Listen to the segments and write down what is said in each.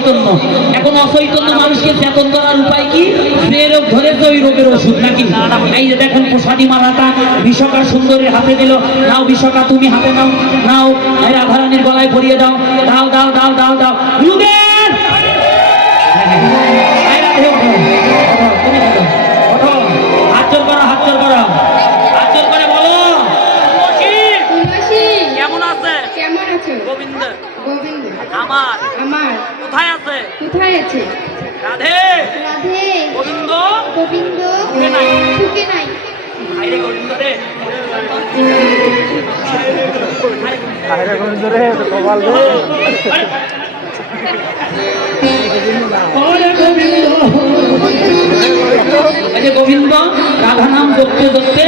চৈতন্য। এখন অচৈতন্য মানুষকে চেতন করার উপায় কি? যে রোগ ধরেছে ওই রোগের ওষুধ নাকি? এই যে দেখেন প্রসাদী মালাটা বিশ্বকা সুন্দরীর হাতে দিল, নাও বিশ্বকা তুমি হাতে নাও, নাও রাধারানীর গলায় পরিয়ে দাও, দাও দাও দাও দাও দাও গুরুদেব। হাত জোর করো, হাত জোর করো, হাত জোর করে বলো কেমন আছে? কেমন আছো? গোবিন্দ গোবিন্দ আমার আমার কোথায় আছে? কোথায় আছে? রাধে রাধে গোবিন্দ গোবিন্দ সুখে নাই। সুখে নাই। আরে গোবিন্দ রে, আরে গোবিন্দ রে কপাল রে। আরে গোবিন্দ রাধা নাম জপতে জপতে,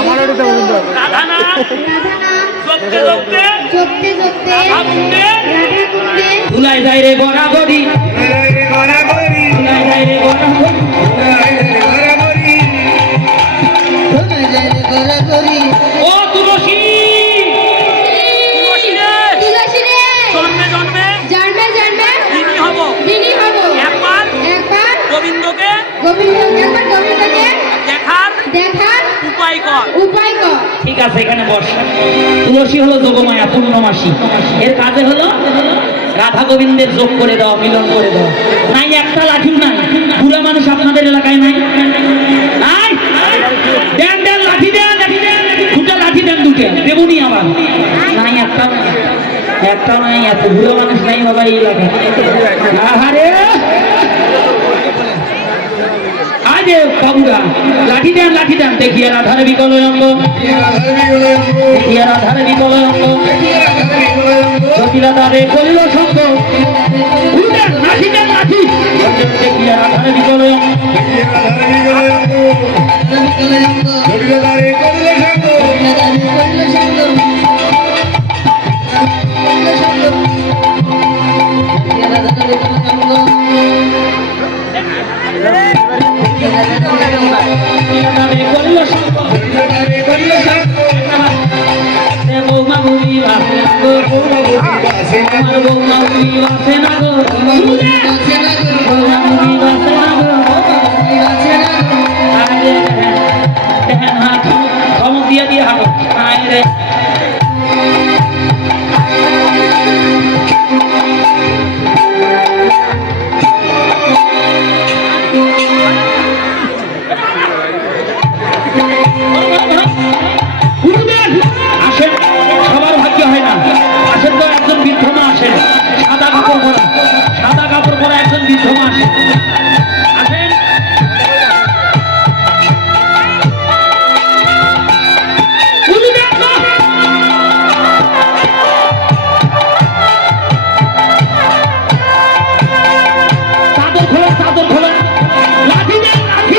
আমার ওটা গোবিন্দ রাধা নাম রাধা নাম জপতে জপতে জপতে জপতে রাধা কুণ্ডে রাধা কুণ্ডে ধুলাই যায় রে গড়াগড়ি, ধুলাই যায় রে গড়াগড়ি, ও তুলসী তুলসী রে, তুলসী রে জন্মে জন্মে জন্মে জন্মে দিনী হব, দিনী হব। একবার একবার গোবিন্দকে একবার গোবিন্দকে দেখার দেখার উপায় কর। উপায় কর। ঠিক আছে, এখানে বস। তুলসী হলো যোগমায়া, পূর্ণমাসী। এর কাজে হলো রাধা গোবিন্দের যোগ করে দাও, মিলন করে দাও। নাই একটা লাঠিও নাই, বুড়া মানুষ আপনাদের এলাকায় নাই? নাই? দেন দেন লাঠি দেন, দুটা লাঠি দেন, দুটো দেবনি আবার। নাই একটাও নাই, একটাও নাই, এত বুড়ো মানুষ নাই বাবা এই এলাকায়। আহারে আজে বাবুরা লাঠি দেন, লাঠি দেন। দেখিয়া রাধার বিকলয় অঙ্গ, দেখিয়া রাধার বিকলয় অঙ্গ, জটিলা তারে করিল সঙ্গ। উঠেন, লাঠি দেন, লাঠি। দেখিয়া রাধার বিকলয় অঙ্গ, তারে করিল সঙ্গ। বৌমা বুড়ি বাসে না গো, আমার বৌমা বুড়ি বাসে না গো, বৌমা বুড়ি বাসে না গো। আরে দেখেন হাত ধমক দিয়ে দিয়ে হাঁটো। আরে আসেন, সবার ভাগ্য হয় না। আসেন তো একজন বৃদ্ধ মা আসেন, সাদা কাপড় পরা, সাদা কাপড় পরা একজন বৃদ্ধ মা আসেন। আসেন চাদর খোলেন, চাদর খোলেন, লাঠি দেন, লাঠি।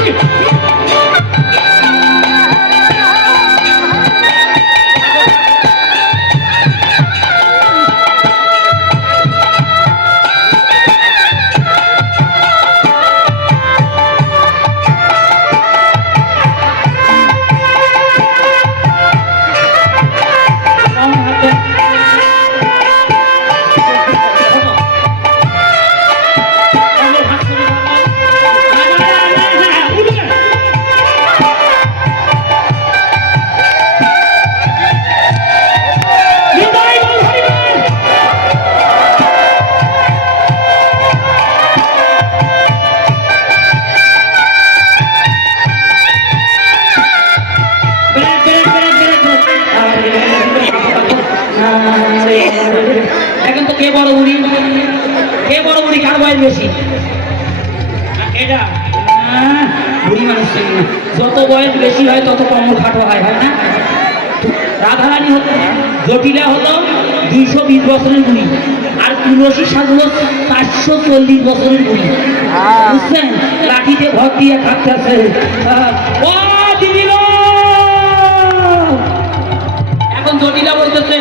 এখন তো কে বড় বুড়ি, কে বড় বুড়ি, কার বয়স বেশি? এটা বুড়ি মানুষ না, যত বয়স বেশি হয় তত কমল খাটো হয়, হয় না? রাধারানী হতো, জটিলা হতো 220 বছরের বুড়ি, আর তুলসী সাজ হলো 440 বছরের বুড়ি। বুঝছেন? লাঠিতে ভর দিয়ে খাচ্ছে। ও দিদি এখন জটিলা বলতেছে,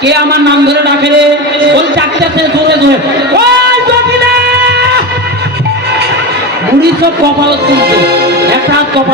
কে আমার নাম ধরে ডাকে রে? বল চাকতেছে জোরে জোরে, ওই জটিলা। বুড়ি সব কপাল তুলছে, একটা হাত কপাল